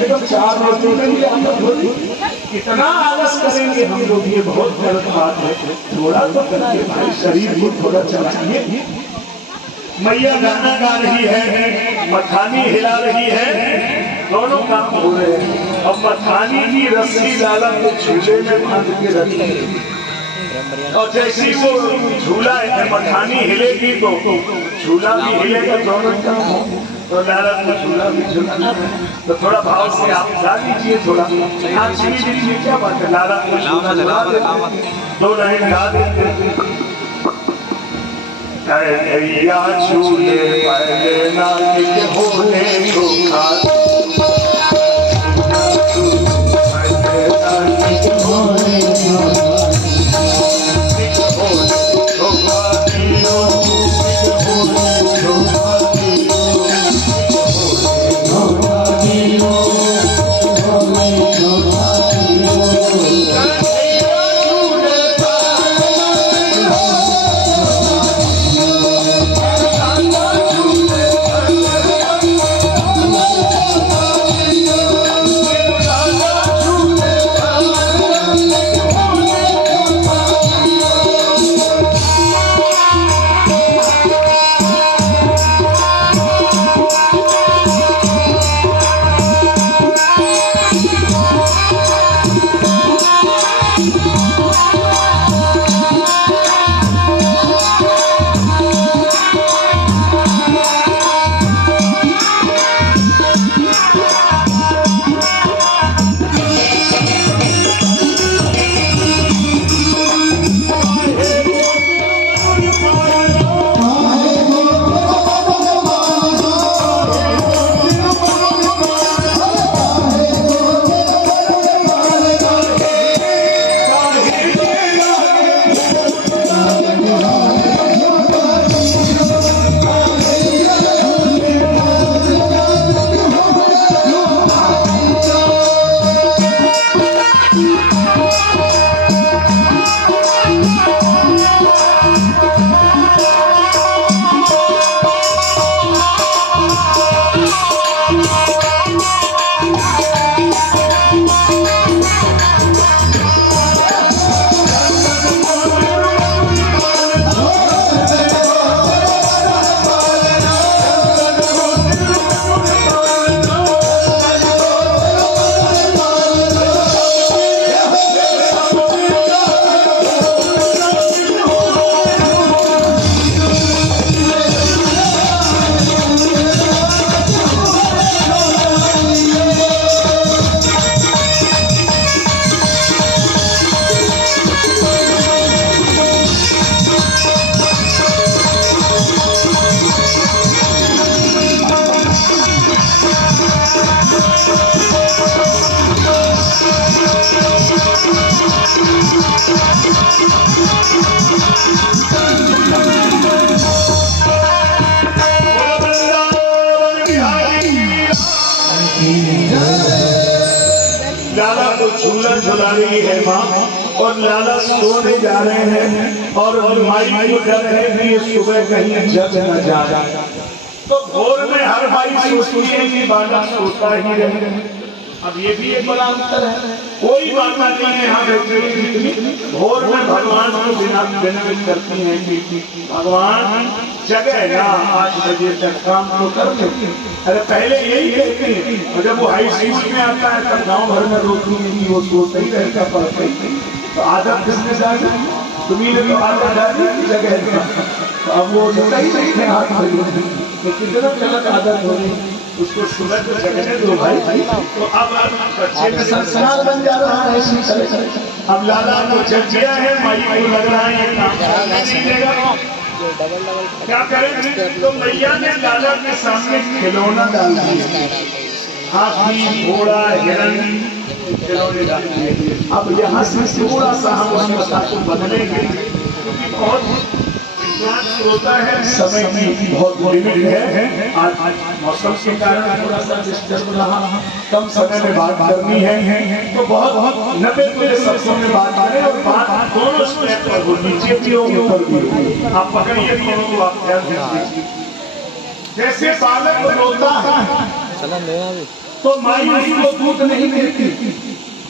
से कम 4 रोटी का भी आदत होती। इतना आलस करेंगे हम लोग, ये बहुत गलत बात है। थोड़ा तो करके भाई शरीर को थोड़ा चलाइए। मैया गाना गा रही है, मखानी हिला रही है, दोनों काम हो रहे हैं। अब मखानी की रस्सी लाला को झूले में बांध के रखी है, और जैसी वो झूला है मखानी हिलेगी तो झूला भी हिलेगा, दोनों काम हो। तो लाला को झूला भी झूला, तो थोड़ा भाव से आप गा दीजिए, थोड़ा हाथ छीन दीजिए, क्या बात है। लाला को झूला झूला देते, 2 लाइन गा देते। भैया झूले पहले नागिन होने को खा लाला को झूला झुला रही है माँ, और लाला सोने जा रहे हैं, और माई को डर है कि सुबह कहीं जग न जाए। तो भोर में हर माई सोचती है कि बालक सोता ही रहे। अब ये भी एक बड़ा अंतर है, कोई बात नहीं है। यहाँ बैठे भोर में भगवान को विनम्र करती हैं कि भगवान जगह ना 8 बजे तक काम तो कर ले। अरे पहले यही कहते हैं, और जब वो हाई स्कूल में आता है तब गाँव भर में रोकती है कि वो सोता ही रहता, पढ़ता ही। तो आदत किसने डाली? तुम्ही ने तो आदत डाली जगह। अब वो सोता ही नहीं थे 8 बजे, तो कितना गलत आदत हो रही। उसको सुबह को जगने दो भाई। तो अब बच्चे का संस्कार बन जा रहा है इसी तरह। अब लाला को जग गया है, माई को लग रहा है ये काम नहीं देगा, क्या करें? तो मैया ने लाला के सामने खिलौना डाल दिया, हाथी घोड़ा हिरण खिलौने डाल दिए। अब यहाँ से थोड़ा सा हम उसको बदलेंगे, क्योंकि बहुत होता है, समय की बहुत लिमिट है। आज मौसम के कारण थोड़ा सा डिस्टर्ब रहा, कम समय में बात करनी है, तो बहुत 90 शब्दों में बात करें, और बात दोनों स्टेप पर हो, नीचे भी हो ऊपर भी हो। आप पकड़िए दोनों को, आप ध्यान दीजिए। जैसे बालक रोता है तो माई उसको दूध नहीं देती,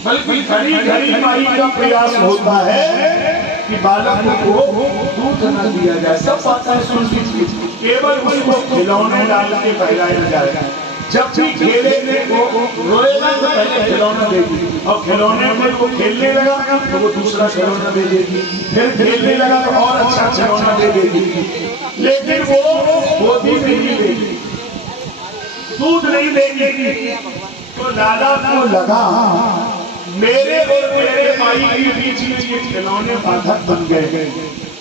बल्कि घड़ी घड़ी माई का प्रयास होता है कि बालक को दूध न दिया जाए। सब बातें सुन लीजिए, केवल उसको खिलौने डाल के पहलाया जाए। जब भी खेलेंगे वो रोएगा तो पहले खिलौना देगी, और खिलौने में वो खेलने लगा तो वो दूसरा खिलौना दे देगी, फिर खेलने लगा तो और अच्छा खिलौना दे देगी, लेकिन वो गोदी नहीं देगी, दूध नहीं देगी। तो लाला को लगा मेरे और मेरे माई के बीच में ये खिलौने बाधक बन गए।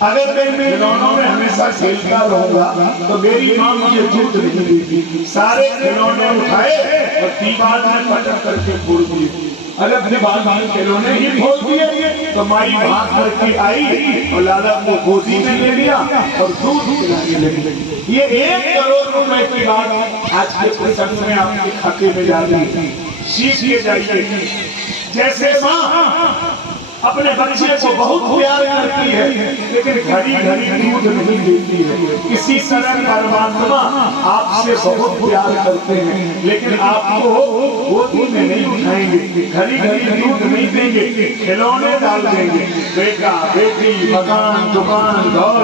अगर मैं खिलौनों में हमेशा खेलता रहूंगा तो मेरी माँ मुझे दूध नहीं देगी। सारे खिलौने उठाए और दीवार में पटक करके फोड़ दिए। अगर दीवार में खिलौने ही फोड़ दिए तो माई भाग करके आई और लाला को गोदी में ले लिया और दूध पिलाने लगी। ये 1 करोड़ रुपए की बात आज के प्रसंग में आपके खाते में जाती है। सीख के जाइए। जैसे माँ अपने बच्चे को बहुत प्यार करती है, लेकिन घड़ी घड़ी दूध नहीं देती है, इसी तरह परमात्मा आपसे बहुत प्यार करते हैं, लेकिन आपको गोदी में नहीं उठाएंगे, घड़ी घड़ी दूध नहीं देंगे, खिलौने डाल देंगे। बेटा बेटी, मकान, दुकान, घर,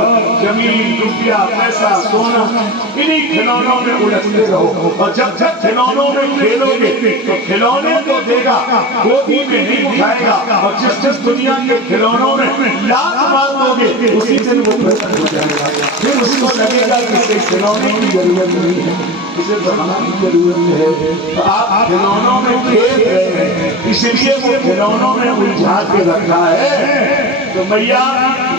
जमीन, रुपया, पैसा, सोना, इन्हीं खिलौनों में उलझते रहो। और जब जब खिलौनों में खेलोगे तो खिलौने तो देगा, गोदी में नहीं उठाएगा। और जिस दुनिया के खिलौनों में लात मार दोगे उसी दिन वो प्रसन्न हो जाएगा। फिर उसको लगेगा कि इसे खिलौने की जरूरत नहीं है, इसे बढ़ाने की जरूरत है। तो आप खिलौनों में खेल रहे हैं, इसलिए वो खिलौनों में उलझा के रखा है। तो मैया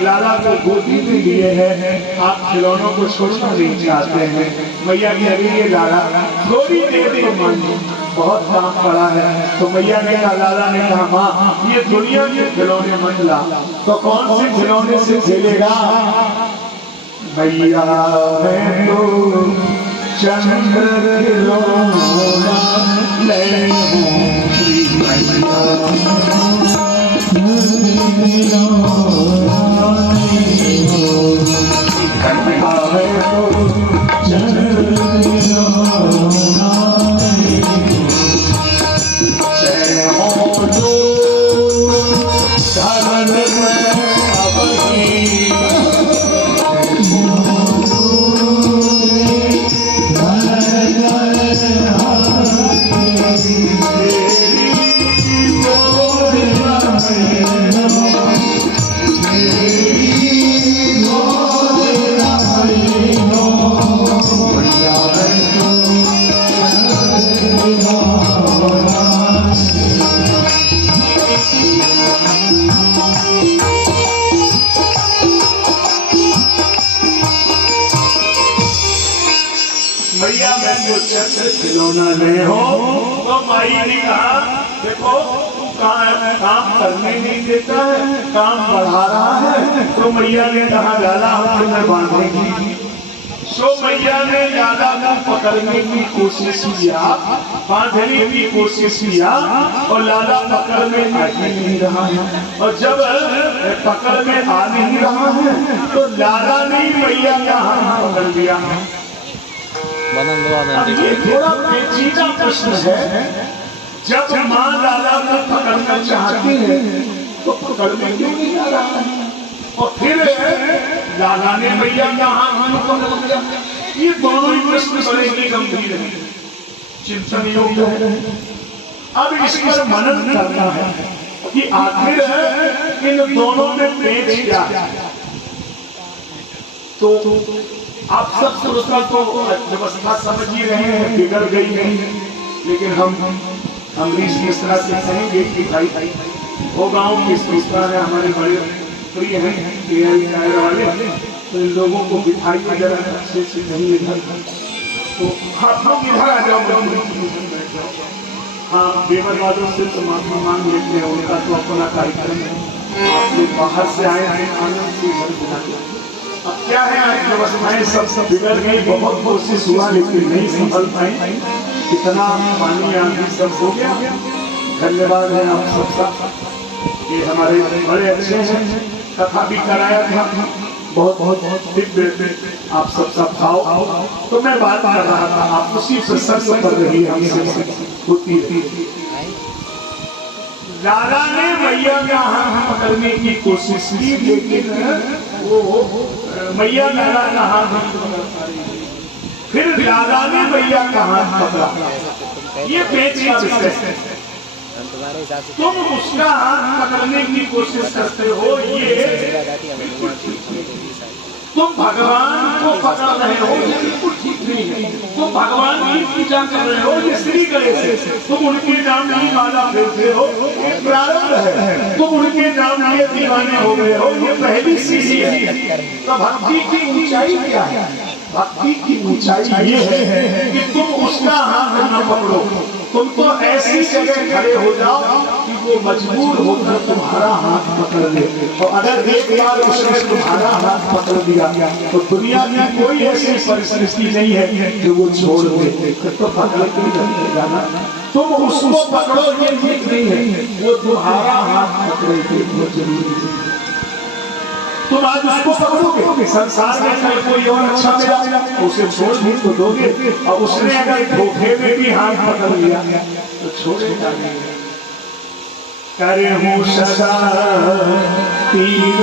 लाला को गोदी में लिए हैं, आप खिलौनों को छोड़ना नहीं चाहते हैं। मैया की अभी लाला थोड़ी देर को मानिए, बहुत काम पड़ा है। तो मैया ने कहा, लाला ने कहा, माँ ये दुनिया के खिलौने मत ला। तो कौन से खिलौने से खेलेगा? मैया मैं तो चंद्र खिलौना ले मैया मैं तो चंद्र खिलौना नहीं हो। तो माई ने कहा, देखो काम करने नहीं देता है, काम बढ़ा रहा है। तो मैया ने कहा, लाला हम तुम्हें बांधेगी। सो मैया ने लाला को पकड़ने की कोशिश किया, बांधने की कोशिश किया, और लाला पकड़ में आ ही नहीं रहा है। और जब पकड़ में आ नहीं रहा है तो लाला ने मैया का हाथ पकड़ लिया। अब ये थोड़ा पेचीदा प्रश्न है। जब माँ लाला को पकड़ना चाहती है तो पकड़ में क्यों नहीं आ रहा है? और फिर लाला ने मैया का हाथ पकड़ लिया। ये दोनों ही प्रश्न बड़े ही गंभीर है, चिंतन योग्य है। अब इस पर मनन करना है कि आखिर इन दोनों में पेच क्या है। तो आप सब श्रोता तो व्यवस्था समझ ही रहे हैं, बिगड़ गई है। लेकिन हम अमरीश मिश्रा से कहेंगे कि भाई वो गांव की संस्था है, हमारे बड़े प्रिय हैं AIR वाले, तो इन लोगों को बिठाइए जरा अच्छे से, नहीं इधर तो आप लोग इधर आ जाओ। हाँ, बेवरवादों से तो माफी मांग लेते हैं, उनका तो अपना कार्यक्रम है। आप लोग बाहर से आए हैं, आनंद से घर बुलाते। अब क्या है, व्यवस्थाएं सब बिगड़ गई। बहुत कोशिश हुआ लेकिन नहीं संभल पाई। कितना पानी आंधी सब हो गया। धन्यवाद है आप सबका, ये हमारे बड़े अच्छे हैं। कथा भी कराया था, बहुत बहुत दिव्य आप सबका भाव। तो मैं बात कर रहा था, आप उसी प्रसंग कर रही है हमसे। होती है। लाला ने मैया का हाथ पकड़ने की कोशिश की, लेकिन वो मैया लाला का हाथ नहीं पकड़ पाई। फिर लाला ने मैया का हाथ पकड़ा। ये पेच का विषय है। तुम उसका हाथ पकड़ने की कोशिश करते हो, ये बिल्कुल ठीक नहीं। तुम भगवान को पकड़ रहे हो, ये बिल्कुल ठीक नहीं है। तुम भगवान की पूजा कर रहे हो, ये श्री गणेश, तुम उनके नाम की माला फेरते हो, ये प्रारंभ है। तुम उनके नाम के दीवाने हो गए हो, ये पहली सीढ़ी है। तो भक्ति की ऊंचाई क्या है? भक्ति की ऊंचाई ये है कि तुम उसका हाथ न पकड़ो, तुम तो ऐसी जगह खड़े हो जाओ कि वो मजबूर होकर तुम्हारा हाथ पकड़ ले। तो अगर एक बार उसने तुम्हारा हाथ पकड़ लिया तो दुनिया की कोई ऐसी परिस्थिति नहीं है जो वो छोड़ दे। तो पकड़ के जाना, तुम उसको पकड़ो ये ठीक नहीं है, वो तुम्हारा हाथ पकड़े वो जरूरी है। तुम आज उसको पकड़ोगे, संसार में अगर कोई और अच्छा मिला उसे छोड़ भी तो दोगे, और उसने अगर धोखे में भी हाथ पकड़ लिया तो छोड़ेगा नहीं। करे हूँ सदा तीर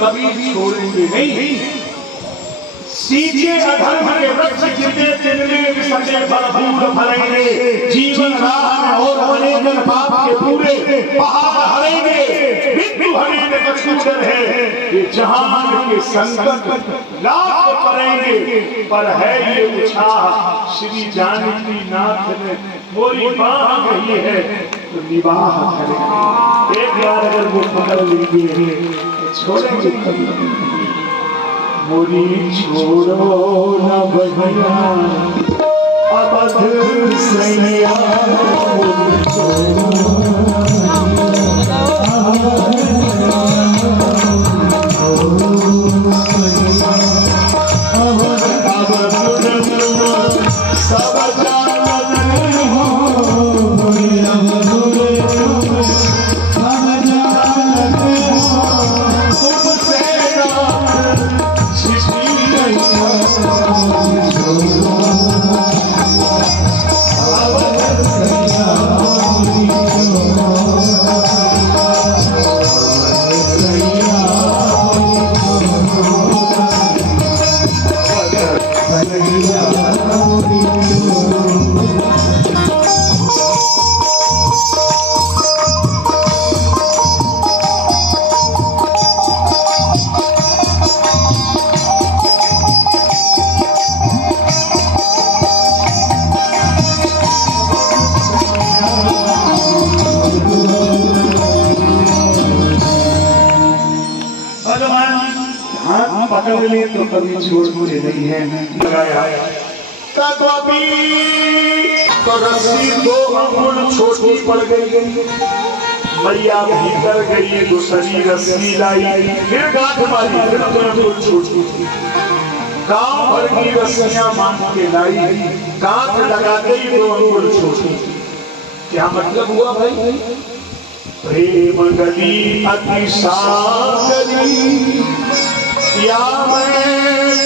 कभी छोड़ेंगे नहीं। सींचे अधर्म के वृक्ष जितने दिन में सके भरपूर फलेंगे, जीवन राह और अनेक पाप के पूरे पहाड़ हरेंगे, मृत्यु हरेंगे कछुचर है। ये जहान के संकट लाख पड़ेंगे, पर है ये उत्साह श्री जानकी नाथ ने मोरी बाह कही है तो निवाह करेंगे। एक बार अगर वो पकड़ लेंगे छोड़ेंगे कभी मोरी छोड़ो न भैया अवध सैया पकड़ ले तो कभी छोड़ते नहीं है। तो रस्सी 2 अंगुल छोटी पड़ गई, मैया भीतर गई दूसरी रस्सी लाई, फिर गांठ मारी, फिर तो अंकुर छूटी। गांव भर की रस्सियां मांग के लाई, गांठ लगाते ही दो अंकुर छूटी। क्या मतलब हुआ भाई? प्रेम गली अति सागरी, या मैं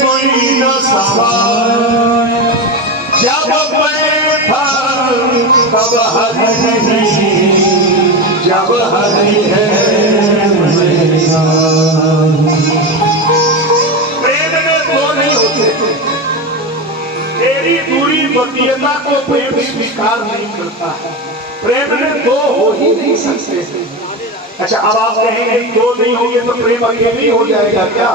कोई न सवार, जब बैठा तब हरि नहीं, जब हरि है प्रेम में दो नहीं होते। तेरी दूरी द्वितीयता को प्रेम स्वीकार नहीं करता है। प्रेम में दो हो ही नहीं सकते। अच्छा, अब आप कहेंगे दो नहीं होंगे तो प्रेम अकेले ही हो जाएगा क्या?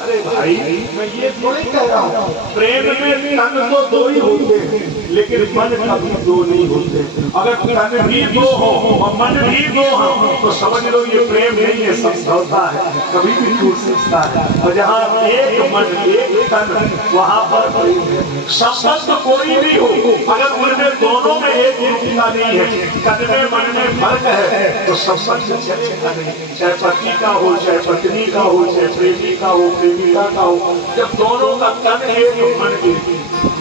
अरे भाई, मैं ये थोड़ी कह रहा हूँ। प्रेम में तन तो दो ही होते हैं, लेकिन मन कभी दो नहीं होते। अगर तन भी दो हो और मन भी दो हो तो समझ लो ये प्रेम नहीं है, समझौता है, कभी भी टूट सकता है। और जहाँ एक मन एक तन, वहाँ पर प्रेम है। संबंध कोई भी हो, अगर उनमें दोनों में एक रूपता नहीं है, तन में मन में फर्क है, तो संबंध चलेगा नहीं। चाहे पति का हो, चाहे पत्नी का हो, चाहे प्रेमी का हो, प्रेमिका का हो, जब दोनों का तन है तो मन एक।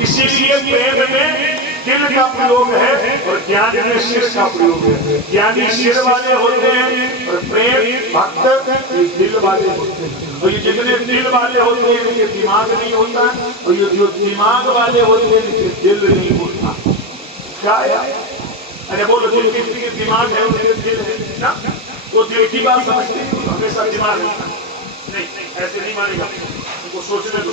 इसीलिए प्रेम में दिल का प्रयोग है और ज्ञान में सिर का प्रयोग है। ज्ञानी सिर वाले होते हैं और प्रेम भक्त दिल वाले होते हैं। और ये जितने दिल वाले होते हैं इनके दिमाग नहीं होता, और ये जो दिमाग वाले होते हैं इनके दिल नहीं होता। क्या है? अरे बोलो, दिल किसी के दिमाग है उनके दिल है ना, वो दिल की बात समझते हैं, हमेशा दिमाग नहीं, ऐसे नहीं मानेगा, उनको सोचने दो।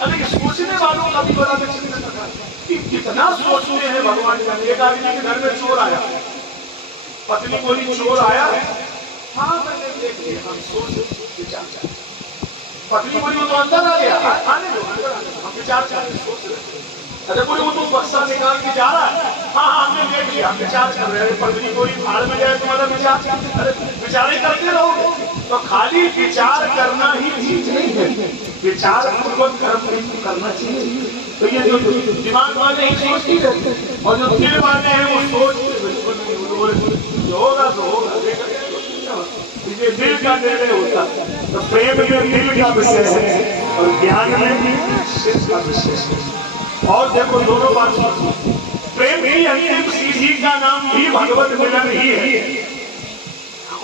अरे सोचने वालों का भी बड़ा चिंतन करता है कि कितना सोचते हैं भगवान का। एक आदमी के घर में चोर आया, पत्नी बोली चोर आया, हाँ मैंने देख लिया, हम सोच विचार। पत्नी बोली वो तो अंदर आ गया, आने दो, हम विचार कर रहे, सोच रहे। अरे बोले वो तो बक्सा निकाल के जा रहा है, हाँ हाँ हमने देख लिया, हम विचार कर रहे हैं। पत्नी कोई भाड़ में जाए तुम्हारा विचार, अरे विचार ही करते रहोगे। तो खाली विचार करना ही चीज नहीं है, विचार पूर्वक कर्म नहीं करना चाहिए। तो ये जो दिमाग वाले ही सोचती रहते हैं, और जो दिल वाले हैं वो सोच जो होगा तो होगा, ये दिल का निर्णय होता है। तो प्रेम में दिल का विषय है और ज्ञान में भी सिर का विषय है। और देखो दोनों बात, प्रेम ही अंतिम सीढ़ी का नाम भी भगवत मिलन ही है,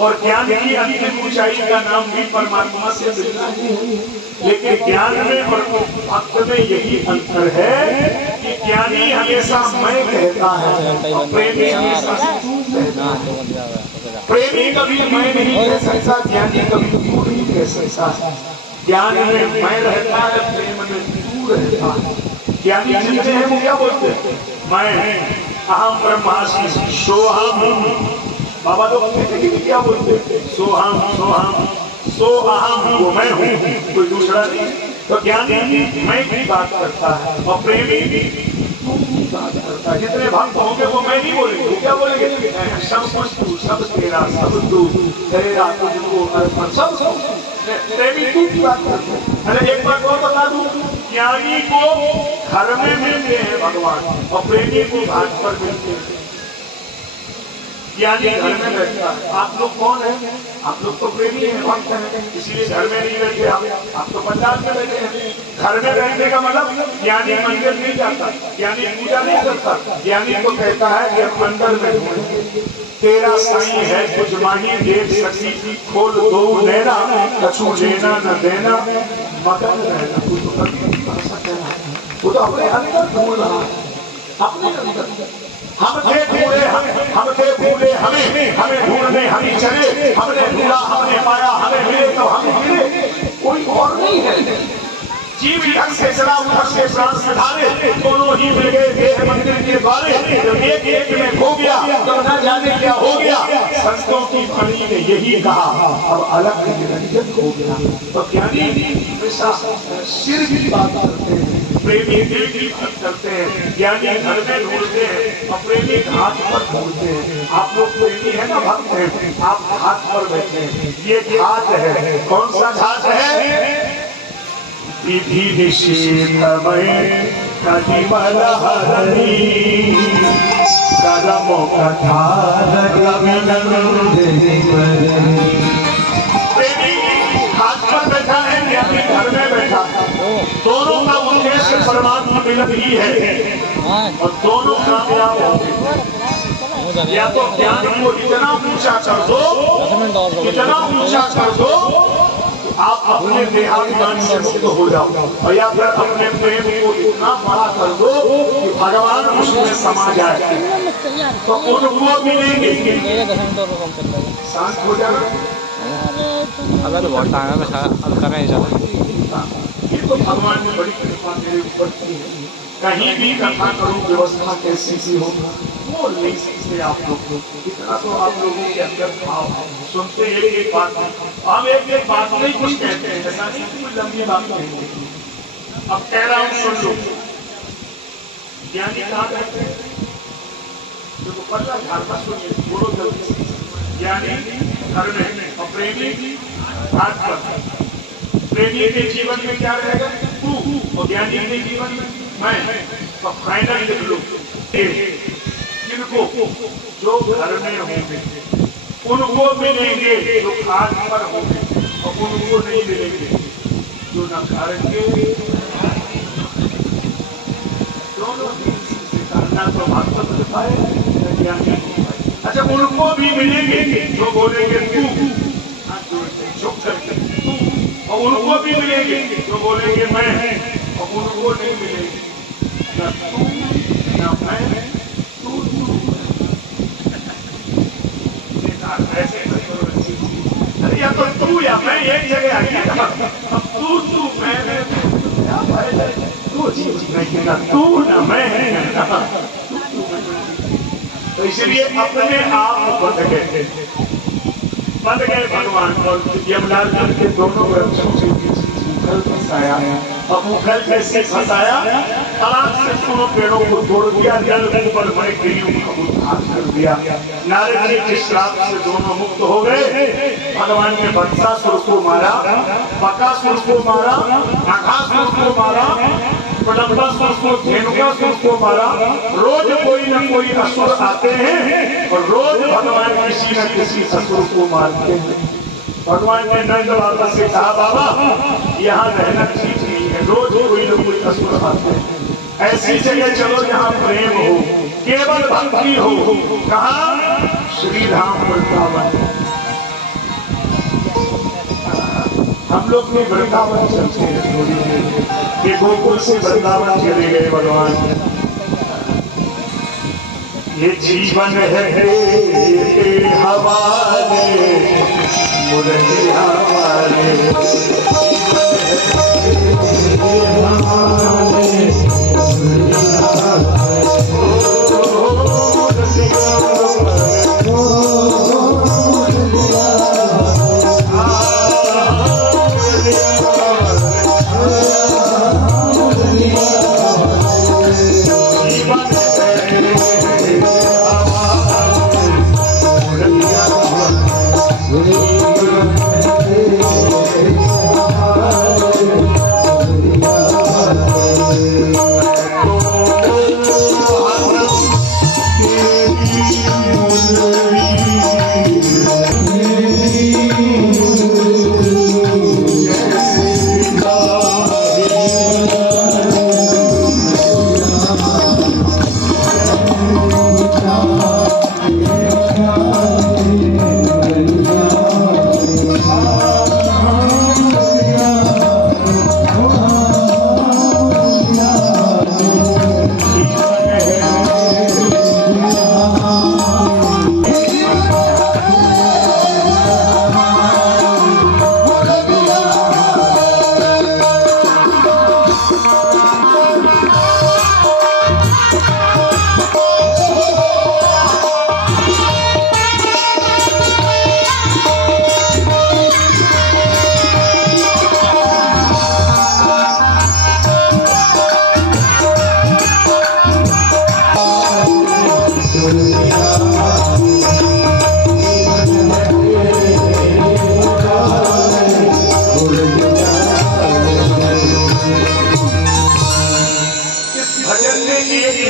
और ज्ञान की अंतिम ऊंचाई का नाम भी परमात्मा से मिलना ही है। लेकिन ज्ञान में और भक्त में यही अंतर है कि ज्ञानी हमेशा मैं कहता है और प्रेमी हमेशा तू कहता है। प्रेमी कभी मैं नहीं कह सकता, ज्ञानी कभी तू नहीं कह सकता। ज्ञान में मैं रहता है, प्रेम में तू रहता है। ज्ञानी जितने हैं वो क्या बोलते हैं? मैं अहम ब्रह्मास्मि सोहम। बाबा लोग क्या बोलते हैं? सोहम सोहम सो अहम, वो मैं हूँ, कोई दूसरा नहीं। तो ज्ञानी मैं की बात करता है और प्रेमी तू की बात करता है। जितने भक्त होंगे वो मैं नहीं बोलेंगे, क्या बोलेंगे? सब कुछ तू, सब तेरा, सब तू तेरा, तुझको अर्पण, सब प्रेमी तू की बात करता है। अरे एक बात और बता दूं, ज्ञानी को घर में मिलते हैं भगवान और प्रेमी को घाट पर मिलते हैं। ज्ञानी घर में बैठता है। आप लोग कौन है? आप लोग तो प्रेमी हैं, भक्त हैं, इसलिए घर में नहीं बैठे। आप तो पंडाल में बैठे हैं। घर में बैठने का मतलब ज्ञानी मंदिर नहीं जाता, ज्ञानी पूजा नहीं करता। ज्ञानी को कहता है कि हम अंदर में ढूंढेंगे, तेरा साईं है कुछ माही देख सकी, खोल दो नैना, कछु लेना न देना, मगन रहना। वो तो अपने अंदर ढूंढ रहा है, अपने अंदर। हम थे ढूंढे, हम थे ढूंढे हमें ढूंढने हम ही चले, हमने ढूंढा हमने पाया, हमें मिले तो हम मिले, कोई और नहीं है। जीव इधर से चला उधर से प्राण से धारे, दोनों ही मिल गए देह मंदिर के द्वारे। जब एक एक में खो गया तो न जाने क्या हो गया। संतों की वाणी ने यही कहा, अब अलग निरंजन हो गया। तो ज्ञानी हमेशा सिर की बात करते हैं, प्रेमी दिल की बात करते हैं। ज्ञानी घर में ढूंढते हैं और प्रेमी घाट पर ढूंढते हैं। आप लोग प्रेमी है ना, भक्त हैं, आप घाट पर बैठे हैं। ये घाट है, कौन सा घाट है? विधि निषेध में कलिमल हरणी, सारा मौका था हाथ पर बैठा है या फिर घर में बैठा है, दोनों का उद्देश्य परमात्मा मिलन ही है और दोनों कामयाब होंगे। या तो ज्ञान को इतना ऊंचा कर दो, इतना ऊंचा कर दो आप अपने देहाभिमान से मुक्त हो जाओ, और या फिर अपने प्रेम को इतना बड़ा कर दो कि भगवान उसमें समा जाए, तो उनको मिलेंगे। शांत हो जाना अगर बहुत टाइम है अब कर रहे हैं। ये तो भगवान ने बड़ी कृपा मेरे ऊपर की है। कहीं भी कथा करूं व्यवस्था कैसी सी हो वो नहीं सकते आप लोग, इतना तो आप लोगों के अंदर भाव सुनते एक बात हम एक बात नहीं कुछ कहते हैं, ऐसा नहीं कोई लंबी बात कहेंगे। अब कह रहा हूँ सुन लो, ज्ञानी कहाँ रहते हैं देखो पल्ला घर पर सुनिए, बोलो जल्दी से। ज्ञानी घर में और प्रेमी हाथ पर। प्रेमी के जीवन में क्या रहेगा तू, और ज्ञानी के जीवन में मैं। तो फाइनल लिख लो, जिनको जो घर में होंगे उनको मिलेंगे जो हाथ पर होंगे, और उनको नहीं मिलेंगे जो न घर के दोनों ना तो भागवत दिखाए न ज्ञानी। अच्छा उनको भी मिलेंगे जो बोलेंगे तू, झुक करके तू, और उनको भी मिलेंगे जो बोलेंगे मैं, और उनको नहीं मिलेंगे न तू न मैं, तू तू। ऐसे अरे या तो तू या मैं एक जगह आइए, अब तू तू मैं तू चीज नहीं ना तू ना मैं, तो इसलिए अपने आप बंध गए भगवान। और यमलाल के दोनों वृक्षों से मुखल फंसाया, और मुखल कैसे फंसाया, तलाक से दोनों पेड़ों को तोड़ दिया, जल पर बड़े गिरियों का उद्धार कर दिया। नारद जी के श्राप से दोनों मुक्त हो गए। भगवान ने वत्सासुर को मारा, बकासुर को मारा, नागासुर को मारा, प्रलंबासुर को, धेनुकासुर को मारा। रोज कोई न कोई असुर आते हैं और रोज भगवान किसी न किसी असुर को मारते हैं। भगवान ने नंद बाबा से कहा बाबा यहाँ रहना ठीक नहीं है, रोज कोई न कोई असुर आते हैं, ऐसी जगह चलो जहाँ प्रेम हो, केवल भक्ति हो। कहा श्री धाम वृंदावन। हम लोग भी वृंदावन चलते हैं, ये गोकुल से वृंदावन चले गए भगवान। ये जीवन है तेरे हवाले मुरली हवाले,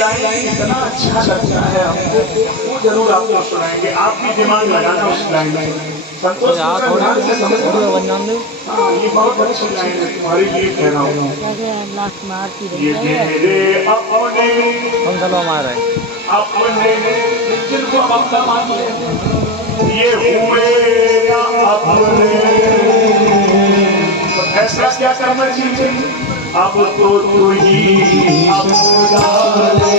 लाइन इतना अच्छा लगता है हमको, वो जरूर आपको सुनाएंगे। आप भी दिमाग लगाना उस लाइन में। संतोष यहाँ थोड़ी बन जाऊंगे। हाँ, ये बहुत अच्छी लाइन है, तुम्हारे लिए कह रहा हूँ। ये मेरे अपने हम चलो हमारे अपने जिनको हम अपना मानते हैं, ये हुए ना अपने, तो फैसला क्या करना चाहिए? अब तो तू ही अपना ले,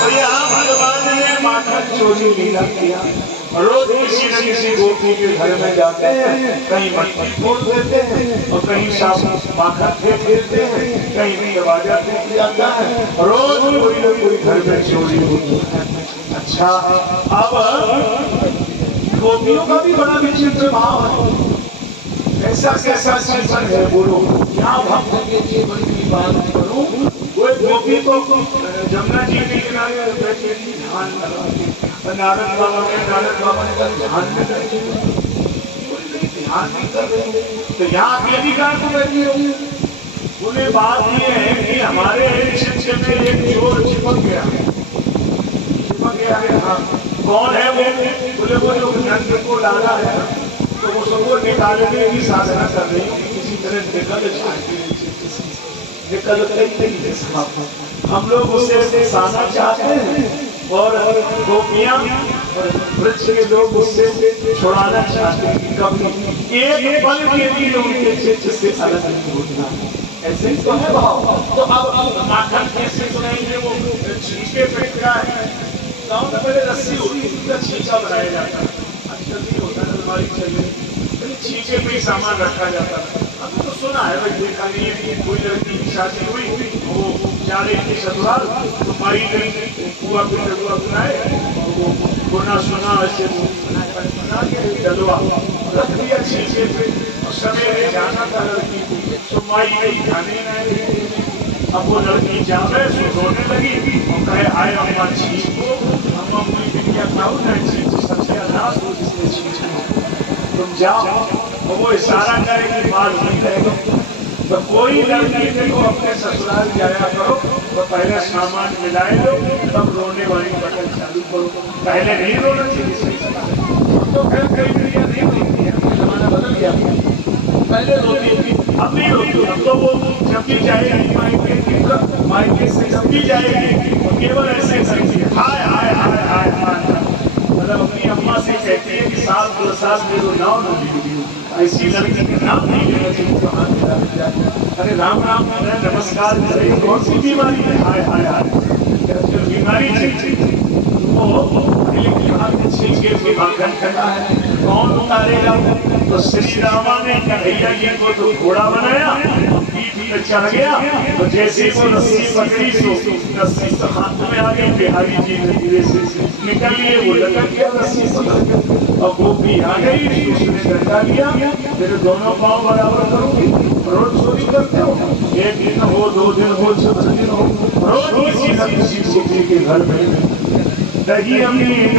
और यहाँ भगवान ने माखन चोरी लीला किया। रोज किसी न किसी गोपी के घर में जाते हैं, कहीं मटकी फोड़ देते हैं और कहीं साफ माखन फेंक देते हैं, कहीं दरवाजा टूट जाता है, रोज कोई न कोई घर में चोरी होती है। अच्छा, अब गोपियों का भी बड़ा विचित्र भाव है। ऐसा कैसा चिंतन है, बोलो क्या भक्त के लिए बड़ी बात करूं। कोई गोपी को जमुना जी के किनारे बैठे ध्यान लगाते, नारद बाबा ने ध्यान में बैठे, ध्यान नहीं कर रहे, तो यहाँ अकेली कार को बैठी होगी। बोले बात ये है कि हमारे क्षेत्र में एक चोर चिपक गया है। हाँ, कौन है वो? बोले वो जो नंद को डाला है, तो वो सबको निकालने की साधना कर रही है, किसी तरह निकल जाए। हम लोग उससे साना चाहते हैं और गोपियां और वृक्ष के लोग उससे छुड़ाना चाहते हैं। कभी एक पल के लिए उनके चित्त से अलग नहीं होना, ऐसे ही तो है भाव। तो अब माखन कैसे सुनाएंगे? वो छींके पे क्या है, गाँव में पहले रस्सी होती है, उसका छींचा बनाया जाता है, आजकल नहीं होता, अलमारी चाहिए, छींचे पे ही सामान रखा जाता है। अब तो सुना है भाई, देखा नहीं है, कोई लड़की की शादी हुई, वो जा रही थी ससुराल, तो माई ने बुआ बनाए, वो गुना सुना ऐसे बना के डलवा रख दिया छींचे पे, और सवेरे जाना था लड़की को, तो माई ने जाने नहीं। अब वो लड़की जावे सो रोने लगी और कहे आए अम्मा छींच को, अम्मा मुझे बिटिया खाओ ना छींच, सबसे अनाज हो जिसने छींच, तुम जाओ। और वो इशारा करे कि बाल नहीं रहेगा। तो कोई लड़की देखो अपने ससुराल जाया करो तो पहले सामान मिलाए लो, तब रोने वाली बटन चालू करो। पहले नहीं रोना चाहिए, तो फिर कई क्रिया नहीं होती है, जमाना बदल गया। पहले रोती थी, अब नहीं रोती। अब तो वो जब भी जाएगी मायके से जब भी जाएगी तो केवल ऐसे करेगी हाय हाय हाय हाय हाय, मतलब अपनी अम्मा से कहती है कि साल 2 साल में तो नाम ऐसी लड़की का नाम नहीं लेना चाहिए। अरे राम राम नमस्कार करे, कौन सी बीमारी है? हाय हाय हाय, बीमारी चाहिए वो माखन करना है, कौन उतारेगा? तो श्री रामा ने कन्हैया जी को तो घोड़ा बनाया, पीठ पे चढ़ गया, तो जैसे वो रस्सी पकड़ी तो रस्सी तो हाथ में आ गई, बिहारी जी ने धीरे से निकल लिए, वो लटक गया रस्सी पकड़ के, और गोपी आ गई, उसने डंडा लिया, फिर दोनों पाँव बराबर करूंगी। रोज चोरी करते हो, एक दिन हो, 2 दिन हो, 6 दिन हो, रोज किसी न किसी गोपी के घर में दही अमीन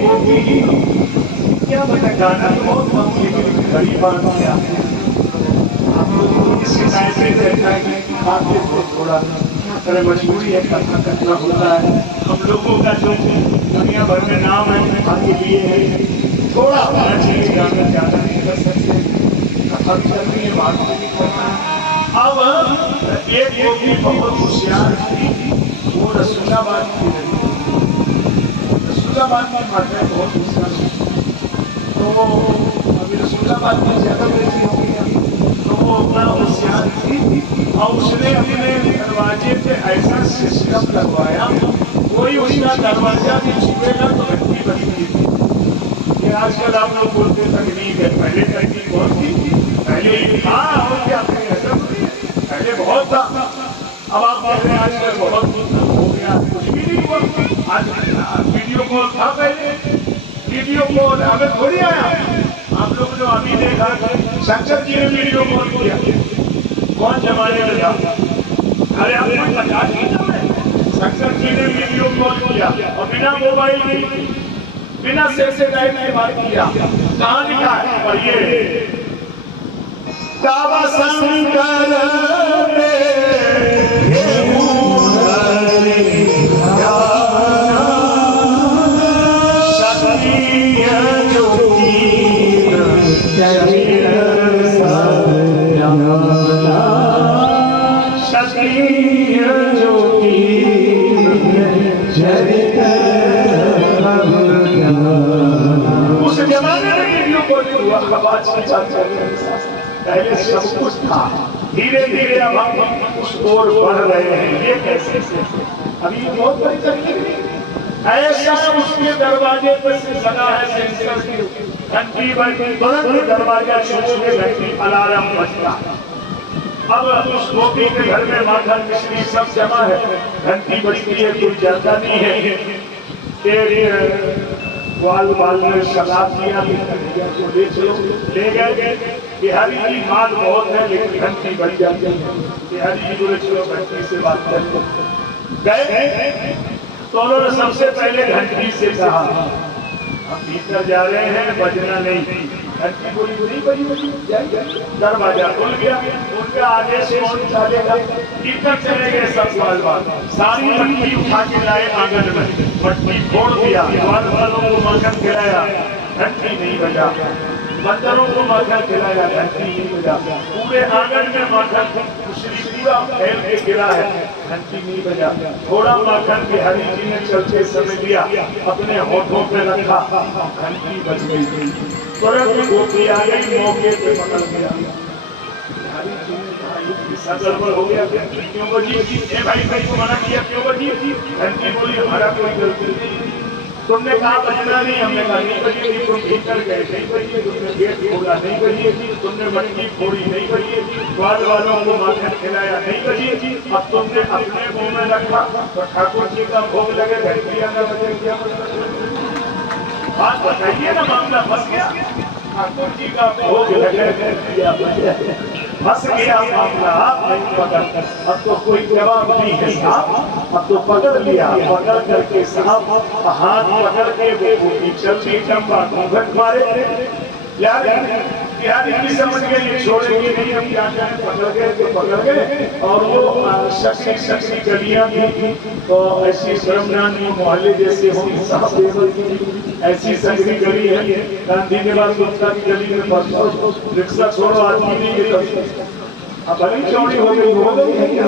गोपी क्या बता गाना तो बहुत कम, लेकिन बड़ी बात क्या आप लोग शिकायत रहता है कि खाते हो थोड़ा, अरे मजबूरी है, करना होता है। हम लोगों का जो दुनिया भर में नाम है खाने के लिए है, थोड़ा होना चाहिए, गाना ज्यादा नहीं कर सकते, कथा भी करनी है, बात भी नहीं करना है। अब एक गोपी बहुत होशियार थी, वो रसूलाबाद की रही, रसूलाबाद में माता बहुत होशियार, तो अभी रसूलाबाद में ज्यादा बेटी हो गई, तो वो अपना होशियार थी और उसने अपने दरवाजे पे ऐसा सिस्टम लगवाया, कोई उसका दरवाजा भी छुएगा तो घंटी बजती थी। ये आजकल आप लोग बोलते तकनीक है, पहले तकनीक बहुत थी, पहले था और क्या पहले बहुत था। अब आप कह रहे हैं आजकल बहुत हो गया, कुछ भी नहीं हुआ। आज वीडियो कॉल था, पहले वीडियो कॉल अब थोड़ी आया। आप लोग जो अभी देखा शंकर जी ने वीडियो कॉल किया, कौन जमाने में था? अरे आप कोई बता दीजिए, शंकर जी ने वीडियो कॉल किया और बिना मोबाइल के, बिना सैटेलाइट के बात किया। कहाँ लिखा है? और ये काबा शंकर उस जमाने में वीडियो कॉलिंग हुआ, पहले सब कुछ था, धीरे धीरे अब हम उस ओर बढ़ रहे हैं। ये कैसे? अभी बहुत बड़ी तकलीफ ऐसा उसके दरवाजे पर से लगा है सेंसर की घंटी बजती, तुरंत दरवाजा छूने घंटी अलार्म बजता। अब उस गोपी के घर में माखन मिश्री सब जमा है, घंटी बजती है, कोई जाता नहीं है। ग्वाल ने सलाह किया तो ले चलो, ले गए। बिहारी जी माल बहुत है लेकिन घंटी बज जाती है, बिहारी जी बोले चलो घंटी से बात करते। गए तो उन्होंने सबसे पहले घंटी से कहा हम भीतर जा रहे हैं, बजना नहीं। घंटी बोली नहीं बजी, दरवाजा खुल गया, उनका आदेश कौन चलेगा? भीतर चले गए सब बाल सारी मट्टी उठा के लाए आंगन में, मट्टी फोड़ दिया, वालों को माखन खिलाया, घंटी नहीं बजा। बंदरों को माखन खिलाया, घंटी नहीं बजा। पूरे आंगन में माखन पूरा फैल के गिरा है, घंटी नहीं बजा। थोड़ा माखन बिहारी जी ने चलते समय लिया, अपने होठों पे रखा, घंटी बज गई। तुरंत गोपी आ गई, मौके पे पकड़ गया। बिहारी जी ने कहा गड़बड़ हो गया, क्यों बजी? भाई को मना किया, क्यों बजी? घंटी बोली हमारा कोई गलती नहीं, तुमने कहा बजना नहीं, हमने कहा नहीं बजी, तुम भीतर गए नहीं बजी, तुमने गेट खोला नहीं बजी, तुमने मटकी फोड़ी नहीं बजी, ग्वाल वालों को माखन खिलाया नहीं बजी। अब तुमने अपने मुंह में रखा तो ठाकुर जी का भोग लगे, घंटी आना बजे, क्या बात बताइए ना, मामला फंस गया। ठाकुर जी का भोग लगे, फंस गया मामला, नहीं पकड़। अब तो कोई जवाब नहीं है साहब, अब तो पकड़ लिया, पकड़ करके साहब हाथ पकड़ के वो चलती चंपा घूंघट मारे। बिहारी भी समझ गए ये छोड़ेंगे नहीं, हम क्या करें, पकड़ गए तो पकड़ गए। और वो शक्ति गलियां थी, तो ऐसी ब्रह्मनाथ मोहल्ले जैसे हो, ऐसी संगरी गली है, गांधी निवास गुप्ता की गली में रिक्शा छोड़ो आदमी नहीं गिरता। अब बड़ी चौड़ी हो गई है क्या,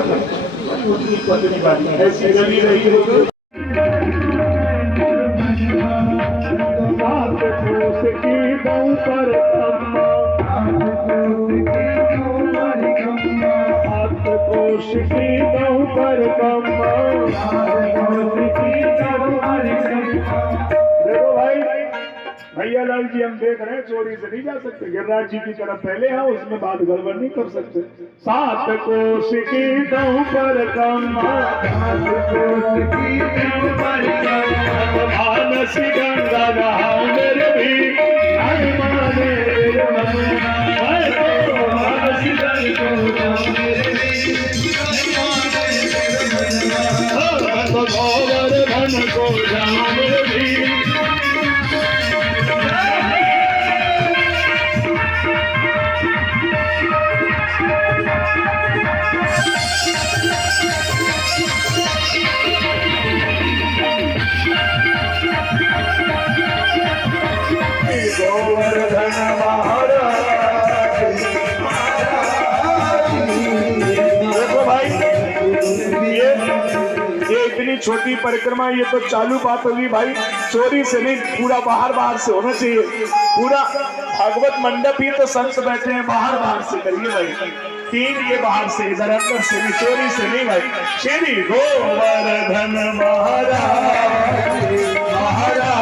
उतनी पतली वाली ऐसी गली रही हो गई। देखो भाई भैया लाल जी, हम देख रहे हैं चोरी से नहीं जा सकते, गिरिराज जी की तरफ पहले हैं, उसमें बात गड़बड़ नहीं कर सकते। सात कोश की दऊ पर मानस गंगा नहाओ मेरे भी गोवर्धन को जाओ मेरे भी गोवर्धन महाराज। देखो भाई, ये इतनी छोटी परिक्रमा, ये तो चालू बात होगी भाई, चोरी से नहीं, पूरा बाहर से होना चाहिए। पूरा भागवत मंडप ही तो संत बैठे हैं, बाहर से करिए भाई। 3 ये बाहर से, इधर अंदर से नहीं, चोरी से नहीं भाई। श्री गोवर्धन महाराज महाराज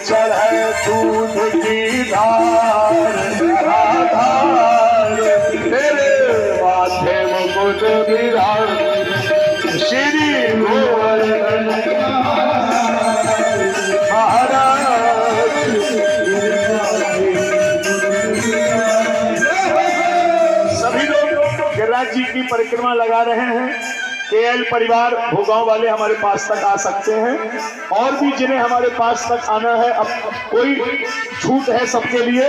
चढ़े दूध की धार आधार, तेरे माथे मुकुट विराज। श्री गोवर्धन महाराज। सभी लोग गिरिराज जी की परिक्रमा लगा रहे हैं। केएल परिवार भोगांव वाले हमारे पास तक आ सकते हैं, और भी जिन्हें हमारे पास तक आना है, अब कोई छूट है सबके लिए,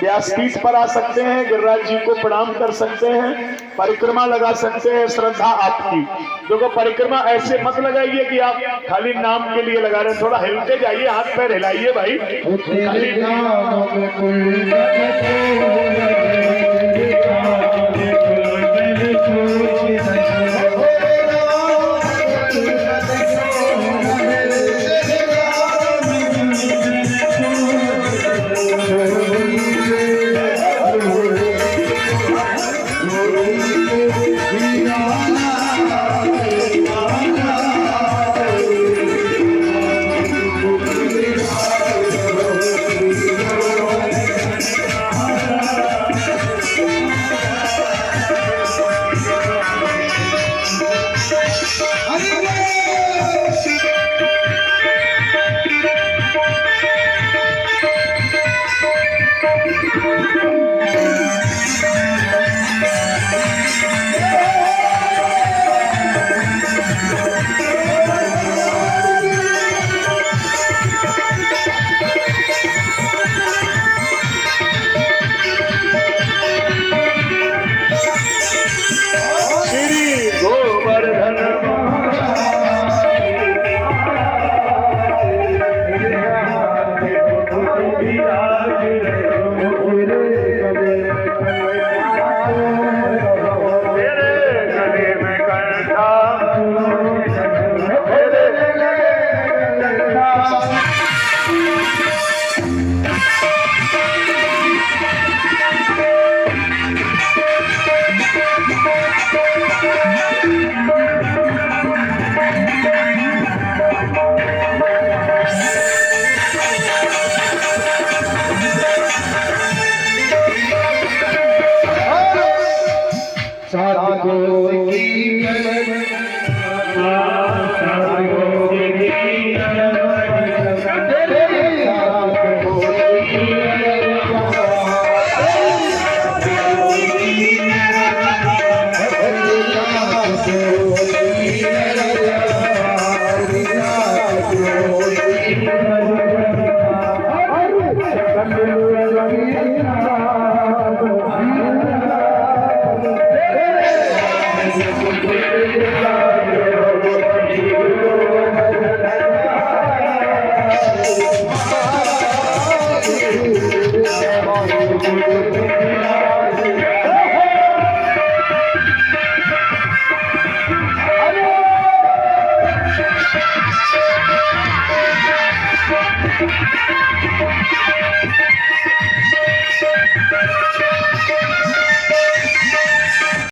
व्यासपीठ पर आ सकते हैं, गिरिराज जी को प्रणाम कर सकते हैं, परिक्रमा लगा सकते हैं। श्रद्धा आपकी। देखो परिक्रमा ऐसे मत लगाइए कि आप खाली नाम के लिए लगा रहे हैं, थोड़ा हिलते जाइए, हाथ पैर हिलाइए भाई। Thank you.